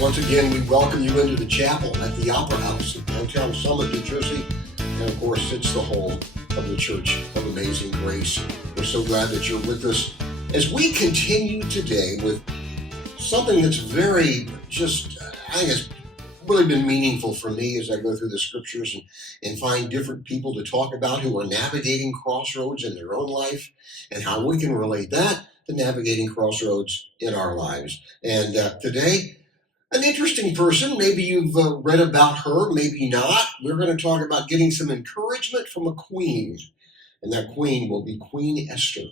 Once again, we welcome you into the chapel at the Opera House in downtown Summit, New Jersey. And of course, it's the home of the Church of Amazing Grace. We're so glad that you're with us as we continue today with something that's I think it's really been meaningful for me as I go through the scriptures and find different people to talk about who are navigating crossroads in their own life and how we can relate that to navigating crossroads in our lives. And today, an interesting person, maybe you've read about her, maybe not. We're going to talk about getting some encouragement from a queen, and that queen will be Queen Esther.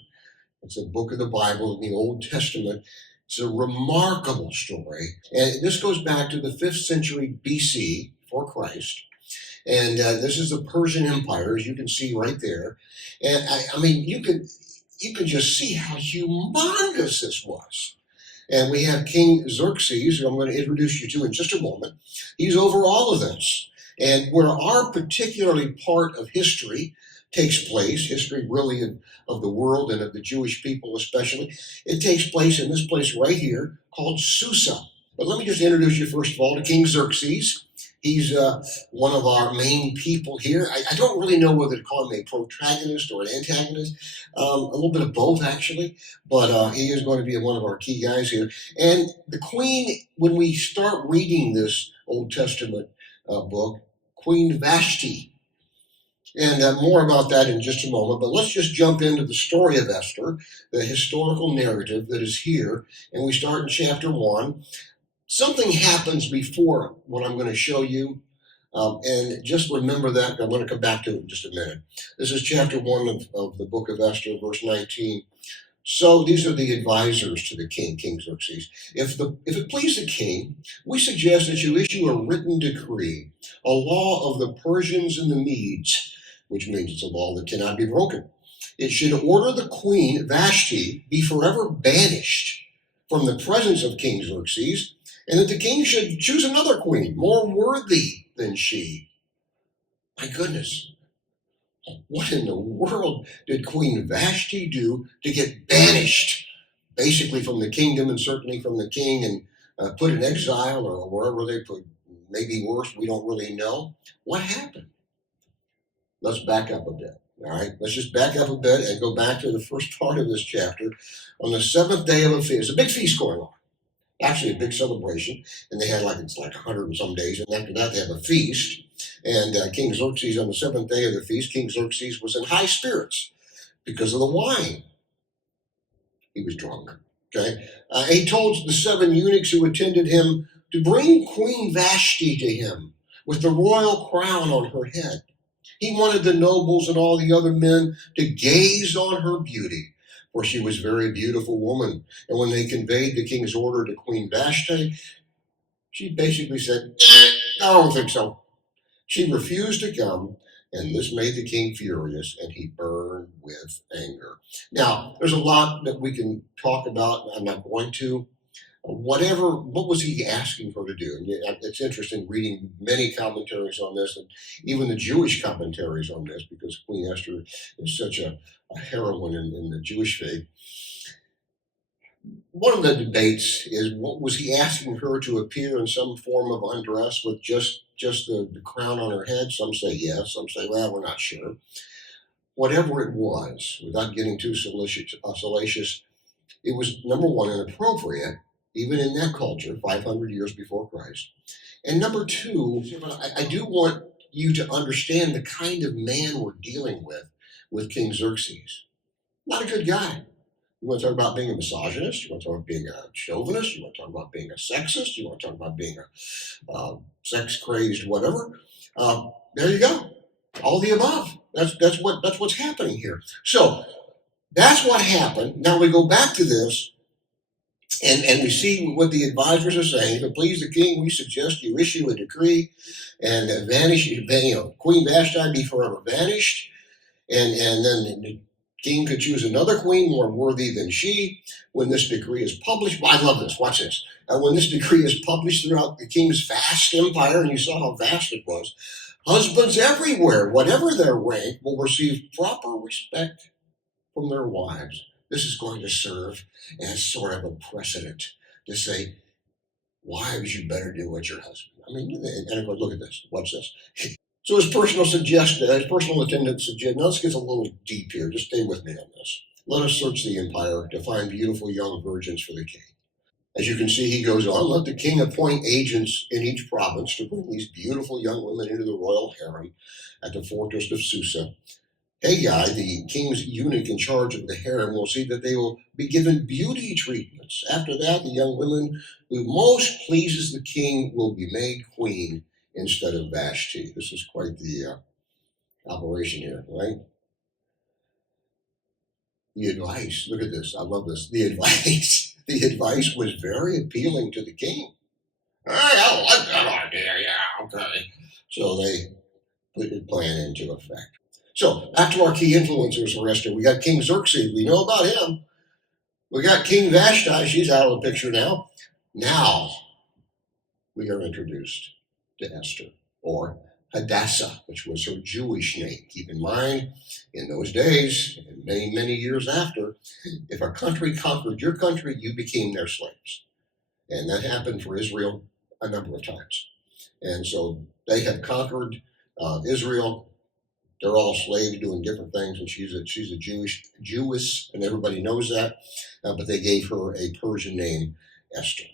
It's a book of the Bible in the Old Testament. It's a remarkable story, and this goes back to the 5th century BC, before Christ, and this is the Persian Empire, as you can see right there. And I mean, you can just see how humongous this was. And we have King Xerxes, who I'm going to introduce you to in just a moment. He's over all of this. And where our particularly part of history takes place, history really of the world and of the Jewish people especially, it takes place in this place right here called Susa. But let me just introduce you first of all to King Xerxes. He's one of our main people here. I don't really know whether to call him a protagonist or an antagonist. A little bit of both, actually. But he is going to be one of our key guys here. And the queen, when we start reading this Old Testament book, Queen Vashti. And more about that in just a moment. But let's just jump into the story of Esther, the historical narrative that is here. And we start in chapter 1. Something happens before what I'm going to show you, and just remember that. I'm going to come back to it in just a minute. This is chapter 1 of the book of Esther, verse 19. So these are the advisors to the king, King Xerxes. If it please the king, we suggest that you issue a written decree, a law of the Persians and the Medes, which means it's a law that cannot be broken. It should order the queen, Vashti, be forever banished from the presence of King Xerxes, and that the king should choose another queen, more worthy than she. My goodness, what in the world did Queen Vashti do to get banished, basically from the kingdom and certainly from the king, and put in exile or wherever they put, maybe worse, we don't really know. What happened? Let's back up a bit. All right, let's just back up a bit and go back to the first part of this chapter. On the 7th day of a feast, a big feast going on. Actually, a big celebration, and they had it's like 100 and some days, and after that they have a feast. And King Xerxes, on the 7th day of the feast, King Xerxes was in high spirits because of the wine. He was drunk. Okay, he told the 7 eunuchs who attended him to bring Queen Vashti to him with the royal crown on her head. He wanted the nobles and all the other men to gaze on her beauty, for she was a very beautiful woman. And when they conveyed the king's order to Queen Vashti, she basically said, I don't think so. She refused to come, and this made the king furious, and he burned with anger. Now, there's a lot that we can talk about. I'm not going to. What was he asking her to do? And it's interesting reading many commentaries on this, and even the Jewish commentaries on this, because Queen Esther is such a heroine in the Jewish faith. One of the debates is, what was he asking her to appear in some form of undress with just the crown on her head? Some say yes, some say, well, we're not sure. Whatever it was, without getting too salacious, it was, number one, inappropriate, even in that culture, 500 years before Christ. And number two, I do want you to understand the kind of man we're dealing with King Xerxes. Not a good guy. You want to talk about being a misogynist? You want to talk about being a chauvinist? You want to talk about being a sexist? You want to talk about being a sex-crazed whatever? There you go. All the above. That's what's happening here. So that's what happened. Now we go back to this. And we see what the advisors are saying. If it please the king, we suggest you issue a decree and Queen Vashti be forever banished. And then the king could choose another queen more worthy than she. When this decree is published, I love this, watch this. When this decree is published throughout the king's vast empire, and you saw how vast it was, husbands everywhere, whatever their rank, will receive proper respect from their wives. This is going to serve as sort of a precedent to say, Wives, you better do what your husband. I mean, and of course, look at this. Watch this. So his personal attendant suggested, now let's get a little deep here. Just stay with me on this. Let us search the empire to find beautiful young virgins for the king. As you can see, he goes on, let the king appoint agents in each province to bring these beautiful young women into the royal harem at the fortress of Susa. Haggai, the king's eunuch in charge of the harem, will see that they will be given beauty treatments. After that, the young woman who most pleases the king will be made queen instead of Vashti. This is quite the operation here, right? The advice, look at this, I love this. The advice was very appealing to the king. I like that idea, yeah, okay. So they put the plan into effect. So back to our key influencers for Esther. We got King Xerxes. We know about him. We got King Vashti. She's out of the picture now. Now we are introduced to Esther, or Hadassah, which was her Jewish name. Keep in mind, in those days, and many, many years after, if a country conquered your country, you became their slaves. And that happened for Israel a number of times. And so they have conquered Israel. They're all slaves doing different things, and she's a Jewess, and everybody knows that. But they gave her a Persian name, Esther.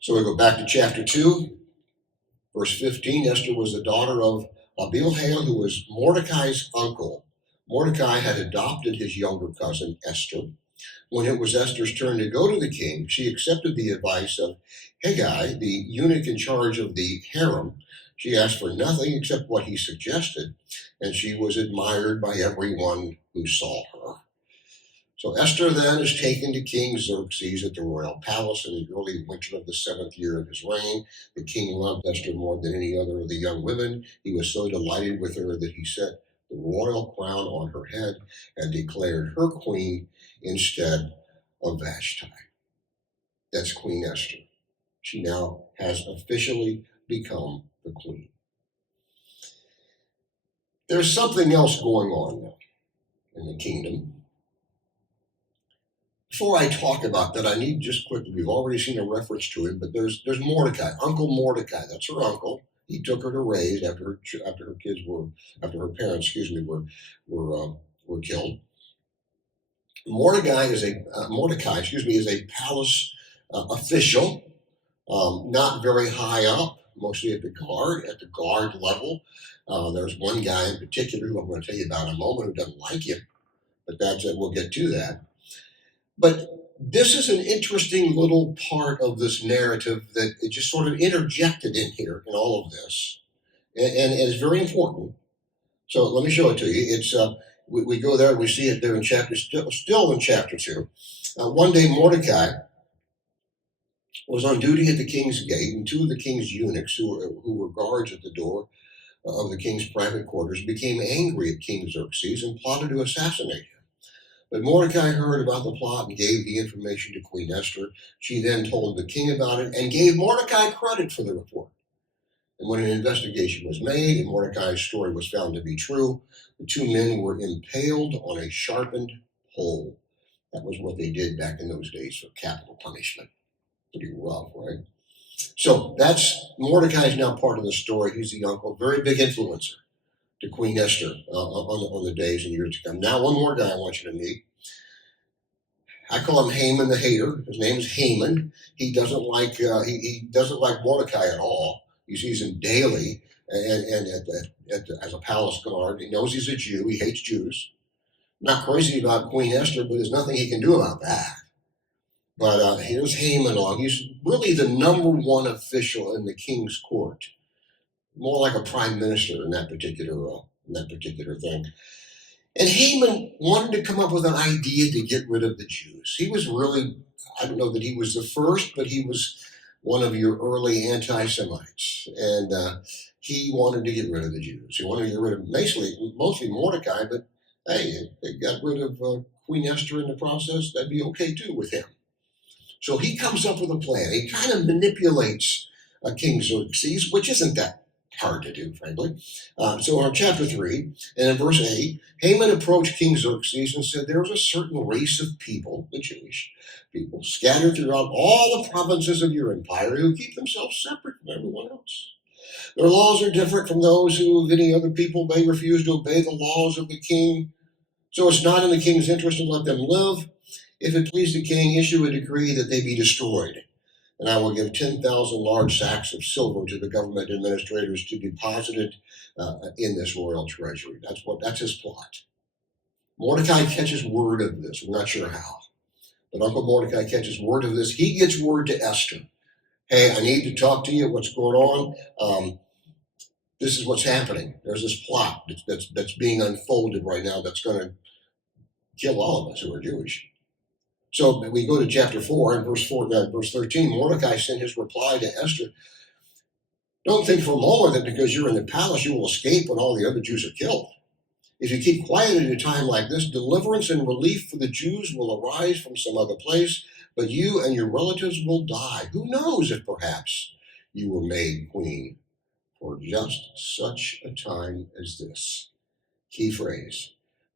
So we go back to chapter 2, verse 15. Esther was the daughter of Abihail, who was Mordecai's uncle. Mordecai had adopted his younger cousin, Esther. When it was Esther's turn to go to the king, she accepted the advice of Haggai, the eunuch in charge of the harem. She asked for nothing except what he suggested, and she was admired by everyone who saw her. So Esther then is taken to King Xerxes at the royal palace in the early winter of the 7th year of his reign. The king loved Esther more than any other of the young women. He was so delighted with her that he set the royal crown on her head and declared her queen instead of Vashti. That's Queen Esther. She now has officially become the queen. There's something else going on now in the kingdom. Before I talk about that, I need just quickly, we've already seen a reference to him, but there's Mordecai, Uncle Mordecai. That's her uncle. He took her to raise after her parents, were killed. Mordecai is a palace official, not very high up, mostly at the guard level. There's one guy in particular who I'm going to tell you about in a moment who doesn't like him, but we'll get to that. But this is an interesting little part of this narrative that it just sort of interjected in here in all of this, and it's very important. So let me show it to you. It's we go there, we see it there in still in chapter 2. One day Mordecai was on duty at the king's gate, and two of the king's eunuchs, who were guards at the door of the king's private quarters, became angry at King Xerxes and plotted to assassinate him. But Mordecai heard about the plot and gave the information to Queen Esther. She then told the king about it and gave Mordecai credit for the report. And when an investigation was made and Mordecai's story was found to be true, the two men were impaled on a sharpened pole. That was what they did back in those days for capital punishment. Pretty rough, right? So that's Mordecai is now part of the story. He's the uncle, very big influencer to Queen Esther on the days and years to come. Now, one more guy I want you to meet. I call him Haman the hater. His name is Haman. He doesn't like Mordecai at all. He sees him daily, and as a palace guard. He knows he's a Jew. He hates Jews. Not crazy about Queen Esther, but there's nothing he can do about that. But here's Haman along. He's really the number one official in the king's court, more like a prime minister in that particular thing. And Haman wanted to come up with an idea to get rid of the Jews. He was really, I don't know that he was the first, but he was one of your early anti-Semites. And he wanted to get rid of the Jews. He wanted to get rid of mostly Mordecai, but hey, if they got rid of Queen Esther in the process, that'd be okay too with him. So he comes up with a plan. He kind of manipulates King Xerxes, which isn't that hard to do, frankly. So in chapter 3, and in verse 8, Haman approached King Xerxes and said, there is a certain race of people, the Jewish people, scattered throughout all the provinces of your empire who keep themselves separate from everyone else. Their laws are different from those who of any other people may refuse to obey the laws of the king. So it's not in the king's interest to let them live. If it please the king, issue a decree that they be destroyed. And I will give 10,000 large sacks of silver to the government administrators to deposit it in this royal treasury. That's his plot. Mordecai catches word of this. We're not sure how, but Uncle Mordecai catches word of this. He gets word to Esther. Hey, I need to talk to you. What's going on? This is what's happening. There's this plot that's being unfolded right now that's going to kill all of us who are Jewish. So we go to chapter 4 and verse 13. Mordecai sent his reply to Esther. Don't think for a moment that because you're in the palace you will escape when all the other Jews are killed. If you keep quiet at a time like this, deliverance and relief for the Jews will arise from some other place, but you and your relatives will die. Who knows if perhaps you were made queen for just such a time as this. Key phrase,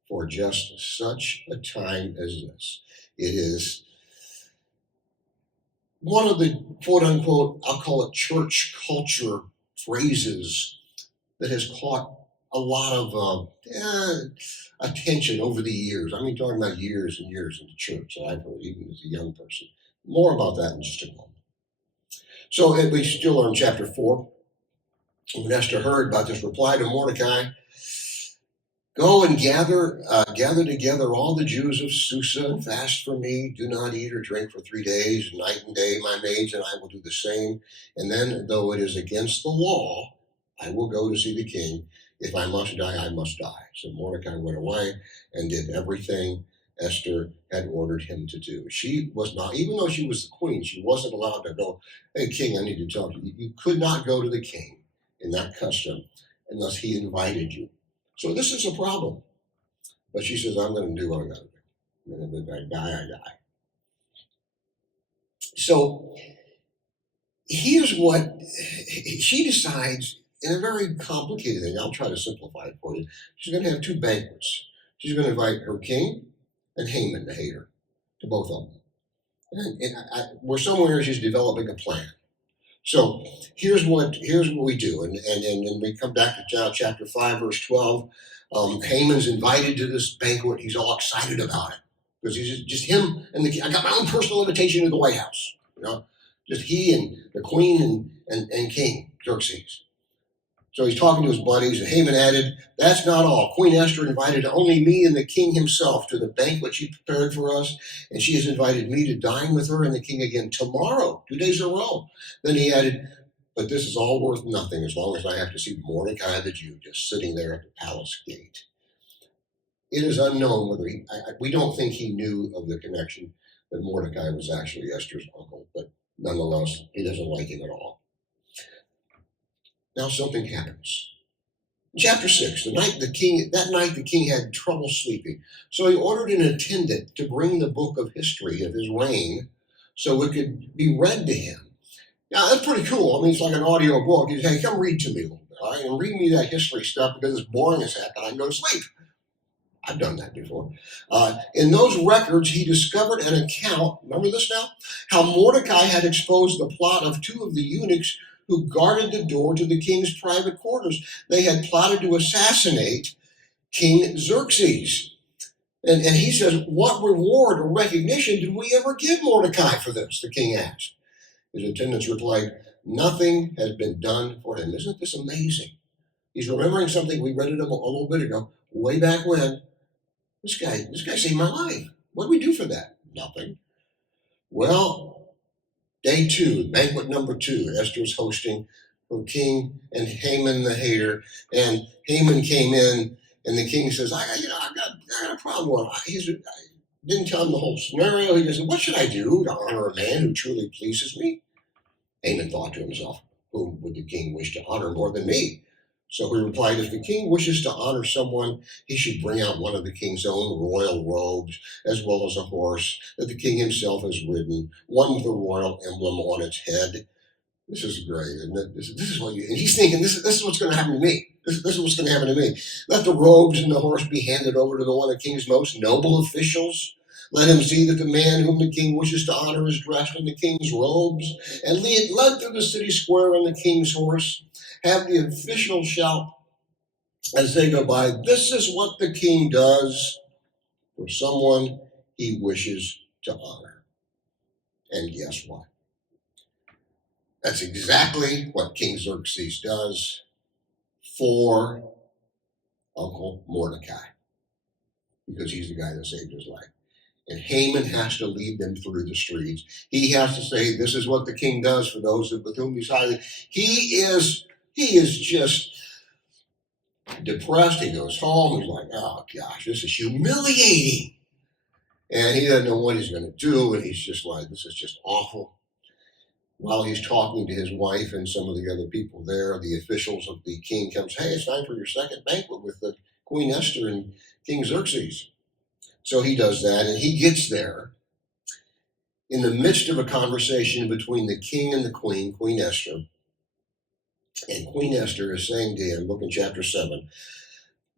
for just such a time as this. It is one of the quote unquote, I'll call it church culture phrases that has caught a lot of attention over the years. I mean, talking about years and years in the church that I've heard, even as a young person. More about that in just a moment. So we still are in chapter 4. When Esther heard about this reply to Mordecai, go and gather together all the Jews of Susa and fast for me. Do not eat or drink for 3 days, night and day. My maids and I will do the same. And then, though it is against the law, I will go to see the king. If I must die, I must die. So Mordecai went away and did everything Esther had ordered him to do. She was not, even though she was the queen, she wasn't allowed to go, hey, king, I need to talk to you. You could not go to the king in that custom unless he invited you. So this is a problem. But she says, I'm going to do what I'm going to do. And if I die, I die. So here's what she decides in a very complicated thing. I'll try to simplify it for you. She's going to have 2 banquets. She's going to invite her king and Haman, the hater, to both of them. And we're somewhere she's developing a plan. So here's what we do, and we come back to chapter 5, verse 12. Haman's invited to this banquet. He's all excited about it because he's just him and the king. I got my own personal invitation to the White House. Just he and the queen and King Xerxes. So he's talking to his buddies, and Haman added, that's not all. Queen Esther invited only me and the king himself to the banquet she prepared for us, and she has invited me to dine with her and the king again tomorrow, 2 days in a row. Then he added, but this is all worth nothing as long as I have to see Mordecai the Jew just sitting there at the palace gate. It is unknown whether we don't think he knew of the connection that Mordecai was actually Esther's uncle, but nonetheless, he doesn't like him at all. Now something happens. In chapter 6, that night the king had trouble sleeping, so he ordered an attendant to bring the book of history of his reign so it could be read to him. Now, that's pretty cool. I mean, it's like an audio book. He said, hey, come read to me a little bit, all right? And read me that history stuff because it's boring as heck and I can go to sleep. I've done that before. In those records, he discovered an account, remember this now? How Mordecai had exposed the plot of 2 of the eunuchs who guarded the door to the king's private quarters. They had plotted to assassinate King Xerxes. And he says, what reward or recognition did we ever give Mordecai for this? The king asked. His attendants replied, nothing has been done for him. Isn't this amazing? He's remembering something we read it a little bit ago, way back when. This guy saved my life. What did we do for that? Nothing. Well, day 2, banquet number 2, Esther's hosting her king and Haman the hater. And Haman came in, and the king says, I got a problem. I didn't tell him the whole scenario. He just said, what should I do to honor a man who truly pleases me? Haman thought to himself, whom would the king wish to honor more than me? So he replied, if the king wishes to honor someone, he should bring out one of the king's own royal robes, as well as a horse that the king himself has ridden, one with the royal emblem on its head. This is great, isn't it? This is what you, and he's thinking, this is what's going to happen to me. This is what's going to happen to me. Let the robes and the horse be handed over to the one of the king's most noble officials. Let him see that the man whom the king wishes to honor is dressed in the king's robes, and led through the city square on the king's horse. Have the officials shout as they go by, this is what the king does for someone he wishes to honor. And guess what? That's exactly what King Xerxes does for Uncle Mordecai, because he's the guy that saved his life. And Haman has to lead them through the streets. He has to say, this is what the king does for those with whom he's hiding. He is just depressed. He goes home. He's like, oh gosh, this is humiliating. And he doesn't know what he's going to do. And he's just like, this is just awful. While he's talking to his wife and some of the other people there, the officials of the king comes, hey, it's time for your second banquet with the Queen Esther and King Xerxes. So he does that, and he gets there in the midst of a conversation between the king and the queen, Queen Esther. And Queen Esther is saying to him, look in chapter 7,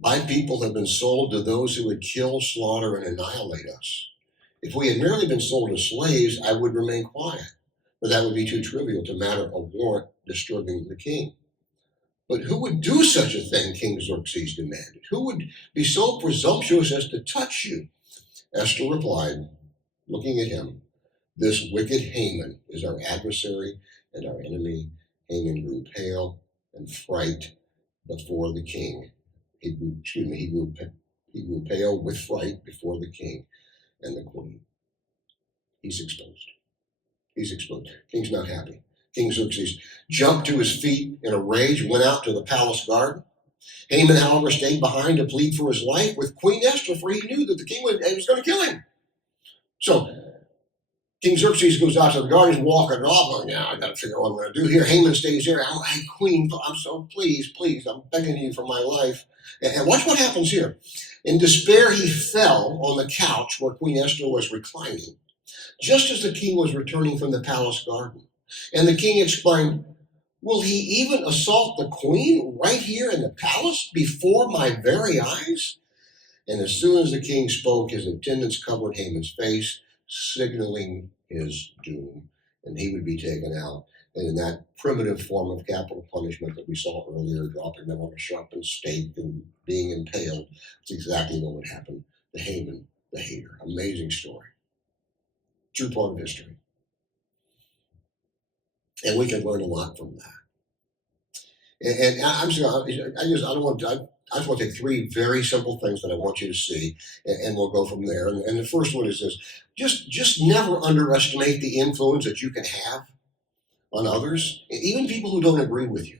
my people have been sold to those who would kill, slaughter, and annihilate us. If we had merely been sold as slaves, I would remain quiet. But that would be too trivial to matter a warrant disturbing the king. But who would do such a thing, King Xerxes demanded? Who would be so presumptuous as to touch you? Esther replied, looking at him, this wicked Haman is our adversary and our enemy. Haman grew pale and fright before the king. He grew pale with fright before the king and the queen. He's exposed. He's exploded. King's not happy. King Xerxes jumped to his feet in a rage, went out to the palace garden. Haman, however, stayed behind to plead for his life with Queen Esther, for he knew that the king was going to kill him. So King Xerxes goes out to the garden, he's walking off. Now I got to figure out what I'm going to do here. Haman stays here. I'm like, Queen, I'm so please, I'm begging you for my life. And watch what happens here. In despair, he fell on the couch where Queen Esther was reclining, just as the king was returning from the palace garden. And the king exclaimed, will he even assault the queen right here in the palace before my very eyes? And as soon as the king spoke, his attendants covered Haman's face, signaling his doom, and he would be taken out. And in that primitive form of capital punishment that we saw earlier, dropping them on a sharpened stake and being impaled, it's exactly what would happen to Haman, the hater. Amazing story. True part of history. And we can learn a lot from that. And I just want to take three very simple things that I want you to see, and we'll go from there. And the first one is this: just never underestimate the influence that you can have on others, even people who don't agree with you.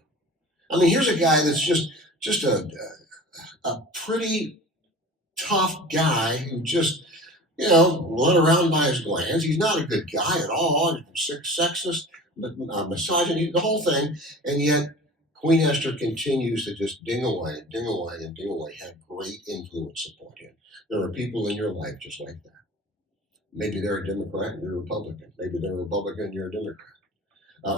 I mean, here's a guy that's just a pretty tough guy who just, led around by his glands. He's not a good guy at all. He's sexist, misogyny, the whole thing. And yet Queen Esther continues to just ding away, have great influence upon him. There are people in your life just like that. Maybe they're a Democrat and you're a Republican. Maybe they're a Republican and you're a Democrat.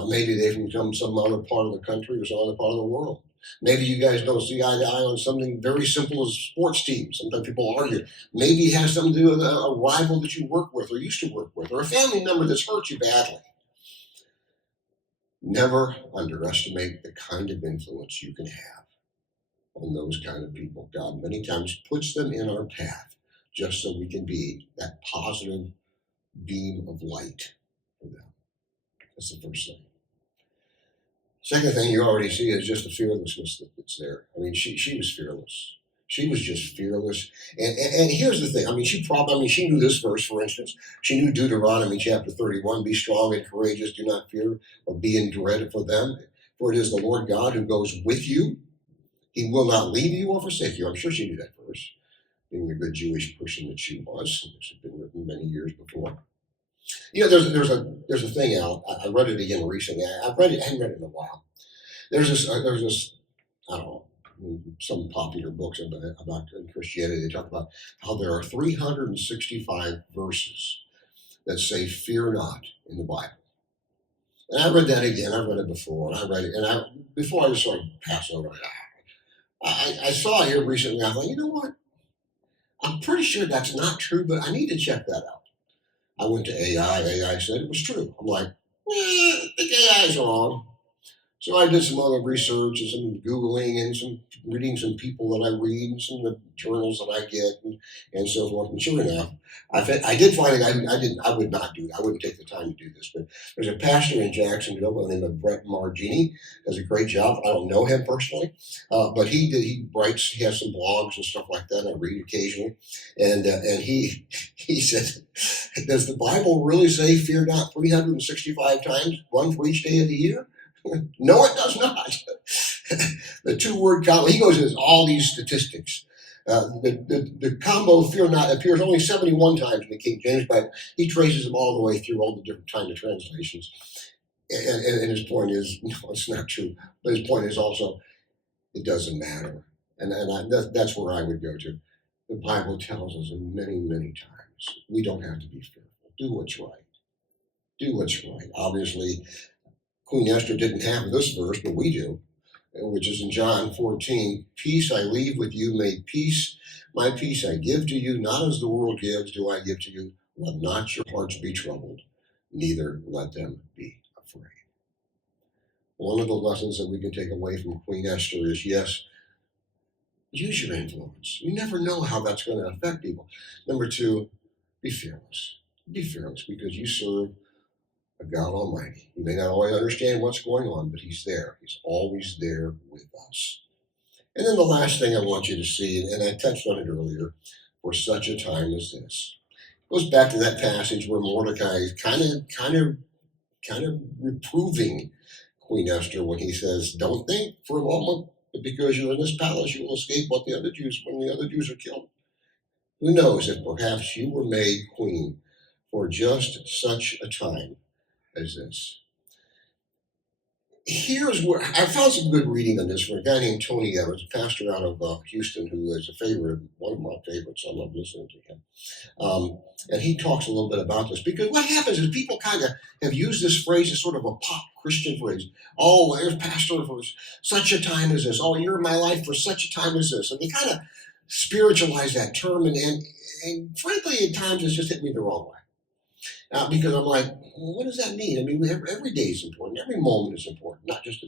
Maybe they've from some other part of the country or some other part of the world. Maybe you guys don't see eye to eye on something very simple as sports teams. Sometimes people argue. Maybe it has something to do with a rival that you work with or used to work with, or a family member that's hurt you badly. Never underestimate the kind of influence you can have on those kind of people. God many times puts them in our path just so we can be that positive beam of light for them. That's the first thing. Second thing you already see is just the fearlessness that's there. I mean, she was fearless. She was just fearless. And here's the thing. I mean, she knew this verse, for instance. She knew Deuteronomy chapter 31, be strong and courageous, do not fear or be in dread for them. For it is the Lord God who goes with you. He will not leave you or forsake you. I'm sure she knew that verse, being the good Jewish person that she was. This had been written many years before. There's a thing out. I read it again recently. I hadn't read it in a while. There's this. I don't know, some popular books about Christianity. They talk about how there are 365 verses that say "fear not" in the Bible. And I read that again. I read it before, and I read it, and before I just sort of pass over it. I saw it here recently. I thought, you know what? I'm pretty sure that's not true, but I need to check that out. I went to AI. AI said it was true. I'm like, I think AI is wrong. So I did some other research and some Googling and some reading some people that I read and some of the journals that I get and so forth. And sure enough, I did find it. I would not do it. I wouldn't take the time to do this. But there's a pastor in Jacksonville by the name of Brett Margini. Does a great job. I don't know him personally, but he writes. He has some blogs and stuff like that. I read occasionally, and he said, "Does the Bible really say fear not 365 times, one for each day of the year?" No, it does not. The two-word combo, he goes into all these statistics. The combo fear not appears only 71 times in the King James, but he traces them all the way through all the different kind of translations. And his point is, no, it's not true. But his point is also, it doesn't matter. That's where I would go to. The Bible tells us many, many times, we don't have to be fearful. Do what's right. Do what's right. Obviously, Queen Esther didn't have this verse, but we do, which is in John 14. Peace I leave with you, my peace I give to you, not as the world gives do I give to you. Let not your hearts be troubled, neither let them be afraid. One of the lessons that we can take away from Queen Esther is, yes, use your influence. You never know how that's going to affect people. Number two, be fearless. Be fearless because you serve a God Almighty. You may not always understand what's going on, but He's there. He's always there with us. And then the last thing I want you to see, and I touched on it earlier, for such a time as this, goes back to that passage where Mordecai is kind of reproving Queen Esther when he says, "Don't think for a moment that because you're in this palace you will escape what the other Jews when the other Jews are killed. Who knows if perhaps you were made queen for just such a time as this." Here's where I found some good reading on this from a guy named Tony Evans, a pastor out of Houston, who is one of my favorites. I love listening to him. And he talks a little bit about this because what happens is people kind of have used this phrase as sort of a pop Christian phrase. Oh, there's pastor for such a time as this. Oh, you're in my life for such a time as this. And they kind of spiritualize that term. And frankly, at times it's just hit me the wrong way. Because I'm like, well, what does that mean? I mean, every day is important. Every moment is important, not just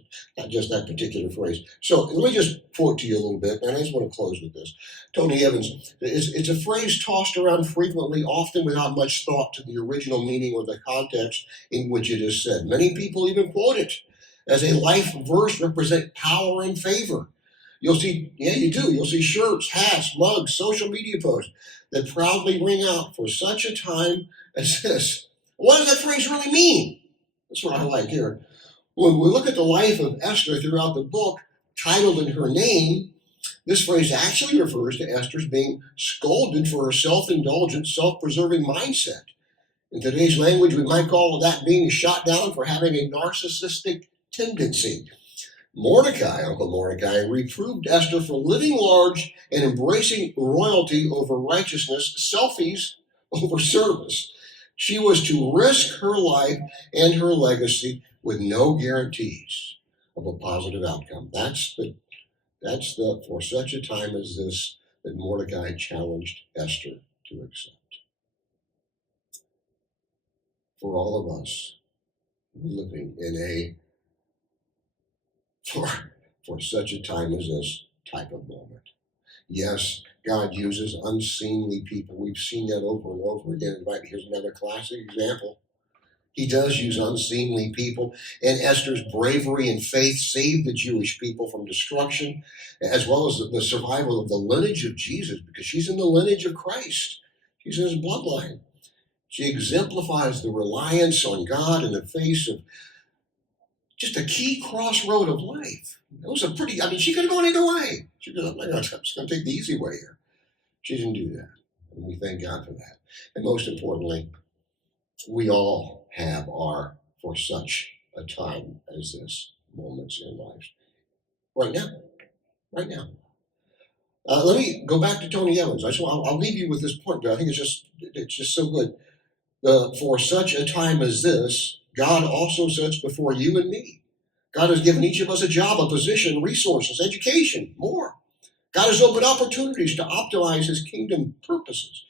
that particular phrase. So let me just quote to you a little bit, and I just want to close with this. Tony Evans, it's a phrase tossed around frequently, often without much thought to the original meaning or the context in which it is said. Many people even quote it as a life verse represent power and favor. You'll see, yeah, you do. You'll see shirts, hats, mugs, social media posts that proudly ring out for such a time as this. What does that phrase really mean? That's what I like here. When we look at the life of Esther throughout the book, titled in her name, this phrase actually refers to Esther's being scolded for her self-indulgent, self-preserving mindset. In today's language, we might call that being shot down for having a narcissistic tendency. Uncle Mordecai, reproved Esther for living large and embracing royalty over righteousness, selfies over service. She was to risk her life and her legacy with no guarantees of a positive outcome. That's the for such a time as this that Mordecai challenged Esther to accept. For all of us, we're living in for such a time as this type of moment. Yes, God uses unseemly people. We've seen that over and over again. Right, here's another classic example. He does use unseemly people, and Esther's bravery and faith saved the Jewish people from destruction, as well as the survival of the lineage of Jesus, because she's in the lineage of Christ. She's in his bloodline. She exemplifies the reliance on God in the face of just a key crossroad of life. It was she could have gone either way. She could have, I'm just going to take the easy way here. She didn't do that. And we thank God for that. And most importantly, we all have our for such a time as this moments in life. Right now. Right now. Let me go back to Tony Evans. I'll leave you with this point, but I think it's just so good. For such a time as this, God also sets before you and me. God has given each of us a job, a position, resources, education, more. God has opened opportunities to optimize his kingdom purposes.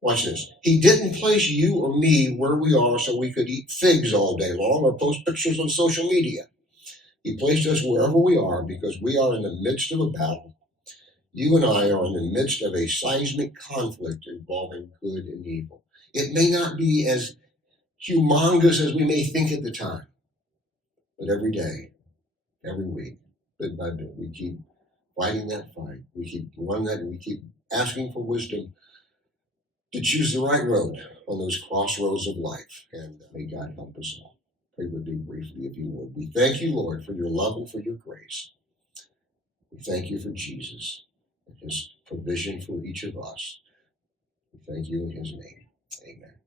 Watch this. He didn't place you or me where we are so we could eat figs all day long or post pictures on social media. He placed us wherever we are because we are in the midst of a battle. You and I are in the midst of a seismic conflict involving good and evil. It may not be as humongous as we may think at the time, but every day, every week, bit by bit, we keep fighting that fight. We keep running that, and we keep asking for wisdom to choose the right road on those crossroads of life. And may God help us all. Pray with me briefly, if you would. We thank you, Lord, for your love and for your grace. We thank you for Jesus and his provision for each of us. We thank you in his name. Amen.